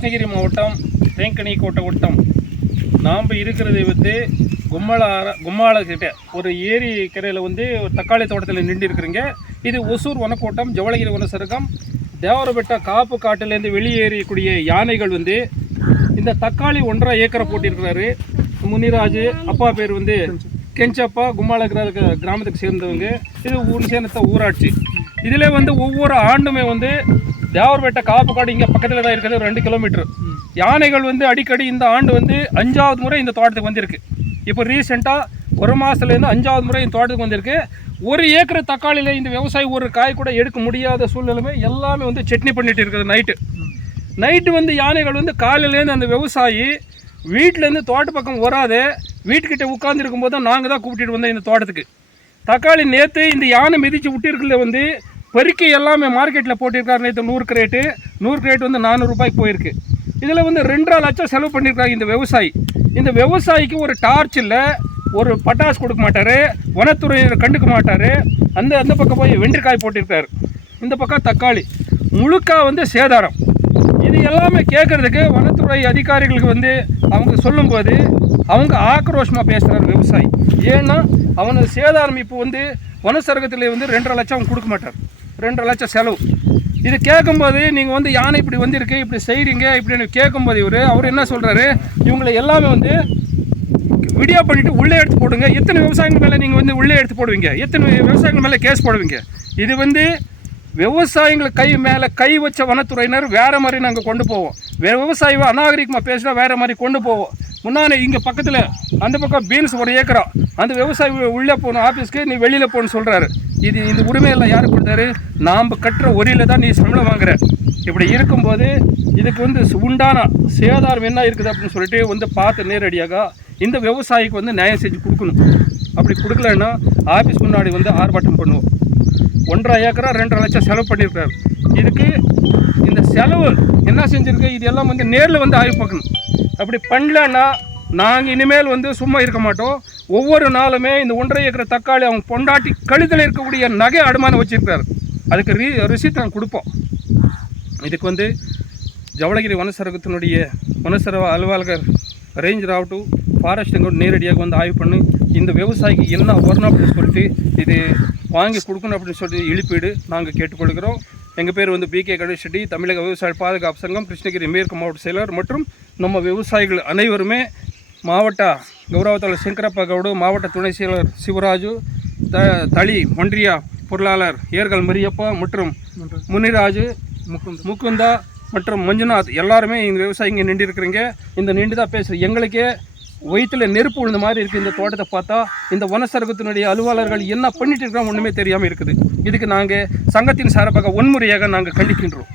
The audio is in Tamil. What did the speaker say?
கிருஷ்ணகிரி மாவட்டம் தேங்கனி கோட்டை வட்டம். நாம் இருக்கிறது வந்து கும்மாளக்கிட்ட ஒரு ஏரி கரையில் வந்து தக்காளி தோட்டத்தில் நின்று இருக்கிறீங்க. இது ஒசூர் வனக்கோட்டம், ஜவளகிரி வனசரகம், தேவரபெட்டா காப்பு காட்டிலேருந்து வெளியேறக்கூடிய யானைகள் வந்து இந்த தக்காளி 1.5 ஏக்கரை போட்டிருக்கிறாரு. முனிராஜ் அப்பா பேர் வந்து கெஞ்சப்பா, கும்மாள கிராமத்துக்கு சேர்ந்தவங்க. இது சேர்ந்த ஊராட்சி. இதில் வந்து ஒவ்வொரு ஆண்டுமே வந்து தேவரபெட்டா காப்பு காடு இங்கே பக்கத்தில் தான் இருக்கிறது, 2 கிலோமீட்டர். யானைகள் வந்து அடிக்கடி இந்த ஆண்டு வந்து 5வது முறை இந்த தோட்டத்துக்கு வந்திருக்கு. இப்போ ரீசெண்டாக ஒரு மாதத்துலேருந்து 5வது முறை இந்த தோட்டத்துக்கு வந்திருக்கு. 1 ஏக்கர் தக்காளியில் இந்த விவசாயி ஒரு காய் கூட எடுக்க முடியாத சூழ்நிலைமை எல்லாமே வந்து சட்னி பண்ணிட்டு இருக்குது. நைட்டு வந்து யானைகள் வந்து காலையிலேருந்து அந்த விவசாயி வீட்டிலேருந்து தோட்ட பக்கம் வராத வீட்டுக்கிட்ட உட்காந்துருக்கும் போது தான் நாங்கள் தான் கூப்பிட்டு வந்தோம் இந்த தோட்டத்துக்கு. தக்காளி நேற்று இந்த யானை மிதித்து விட்டிருக்கல வந்து பெருக்கி எல்லாமே மார்க்கெட்டில் போட்டிருக்காரு. நேற்று 100 கிரேட் வந்து 400 ரூபாய்க்கு போயிருக்கு. இதில் வந்து 2.5 லட்சம் செலவு பண்ணியிருக்காங்க இந்த விவசாயி. இந்த விவசாயிக்கு ஒரு டார்ச் இல்லை, ஒரு பட்டாசு கொடுக்க மாட்டார், வனத்துறையினர் கண்டுக்க மாட்டார். அந்த பக்கம் போய் வெண்டைக்காய் போட்டிருக்காரு, இந்த பக்கம் தக்காளி முழுக்கா வந்து சேதாரம். இது எல்லாமே கேட்குறதுக்கு வனத்துறை அதிகாரிகளுக்கு வந்து அவங்க சொல்லும்போது அவங்க ஆக்ரோஷமாக பேசுகிறார் விவசாயி. ஏன்னா அவனது சேதாரம் இப்போ வந்து வனசரகத்தில் வந்து 2.5 லட்சம் கொடுக்க மாட்டார், 2.5 லட்சம் செலவு. இது கேட்கும்போது நீங்கள் வந்து யானை இப்படி வந்திருக்கு, இப்படி செய்கிறீங்க இப்படின்னு கேட்கும்போது அவர் என்ன சொல்கிறாரு, இவங்களை எல்லாமே வந்து வீடியோ பண்ணிவிட்டு உள்ளே எடுத்து போடுங்க. எத்தனை விவசாயிகள் மேலே நீங்கள் வந்து உள்ளே எடுத்து போடுவீங்க, எத்தனை விவசாயிகள் மேலே கேஸ் போடுவீங்க? இது வந்து விவசாயிகள் கை மேலே கை வச்ச வனத்துறையினர் வேறு மாதிரி நாங்கள் கொண்டு போவோம். விவசாயி அநாகரிகமாக பேசினா வேறு மாதிரி கொண்டு போவோம். முன்னாடி இங்கே பக்கத்தில் அந்த பக்கம் பீன்ஸ் 1 ஏக்கரா, அந்த விவசாயி உள்ளே போகணும் ஆஃபீஸ்க்கு, நீ வெளியில் போகணும்னு சொல்கிறாரு. இந்த உரிமையெல்லாம் யார் கொடுத்தாரு? நாம் கட்டுற ஒரியில் தான் நீ சம்பளம் வாங்குற. இப்படி இருக்கும்போது இதுக்கு வந்து உண்டான சேதாரம் என்ன இருக்குது அப்படின்னு சொல்லிட்டு வந்து பார்த்து நேரடியாக இந்த விவசாயிக்கு வந்து நியாயம் செஞ்சு கொடுக்கணும். அப்படி கொடுக்கலன்னா ஆஃபீஸ் முன்னாடி வந்து ஆர்ப்பாட்டம் பண்ணுவோம். 1.5 ஏக்கரா 2.5 லட்சம் செலவு பண்ணியிருக்காரு. இதுக்கு இந்த செலவு என்ன செஞ்சுருக்கு, இது எல்லாம் வந்து நேரில் வந்து ஆய்வு பார்க்கணும். அப்படி பண்ணலன்னா நாங்கள் இனிமேல் வந்து சும்மா இருக்க மாட்டோம். ஒவ்வொரு நாளுமே இந்த 1.5 ஏக்கர் தக்காளி அவங்க பொண்டாட்டி கழுத்தில் இருக்கக்கூடிய நகை அடமானம் வச்சுருக்காரு. அதுக்கு ரிசிப்ட் நாங்கள் கொடுப்போம். இதுக்கு வந்து ஜவளகிரி வனசரகத்தினுடைய வனசரக அலுவலகர் ரேஞ்சர் ஆகட்டும், ஃபாரஸ்ட் எங்கோடு நேரடியாக வந்து ஆய்வு பண்ணி இந்த விவசாயிக்கு என்ன வரணும் அப்படின்னு சொல்லிட்டு இது வாங்கி கொடுக்கணும் அப்படின்னு சொல்லிட்டு இழிப்பீடு நாங்கள் கேட்டுக்கொள்கிறோம். எங்கள் பேர் வந்து BK கணேஷ் ரெட்டி, தமிழக விவசாய பாதுகாப்பு சங்கம், கிருஷ்ணகிரி மேற்கு மாவட்ட செயலர் மற்றும் நம்ம விவசாயிகள் அனைவருமே மாவட்ட கௌரவத்தாளர் சங்கரப்பா கவுடு, மாவட்ட துணை செயலர் சிவராஜு, தளி ஒன்றிய பொருளாளர் ஏர்கள் மரியப்பா மற்றும் முனிராஜு, முகுந்தா மற்றும் மஞ்சுநாத் எல்லாருமே இந்த விவசாயிங்க நின்று இருக்கிறீங்க. இந்த நின்று தான் பேசுகிறேன். எங்களுக்கே வயிற்றில் நெருப்பு விழுந்த மாதிரி இருக்குது. இந்த தோட்டத்தை பார்த்தா இந்த வனசரகத்தினுடைய அலுவலர்கள் என்ன பண்ணிட்டு இருக்கிறோம் ஒன்றுமே தெரியாமல் இருக்குது. இதுக்கு நாங்கள் சங்கத்தின் சார்பாக வன்முறையாக நாங்கள் கண்டிக்கின்றோம்.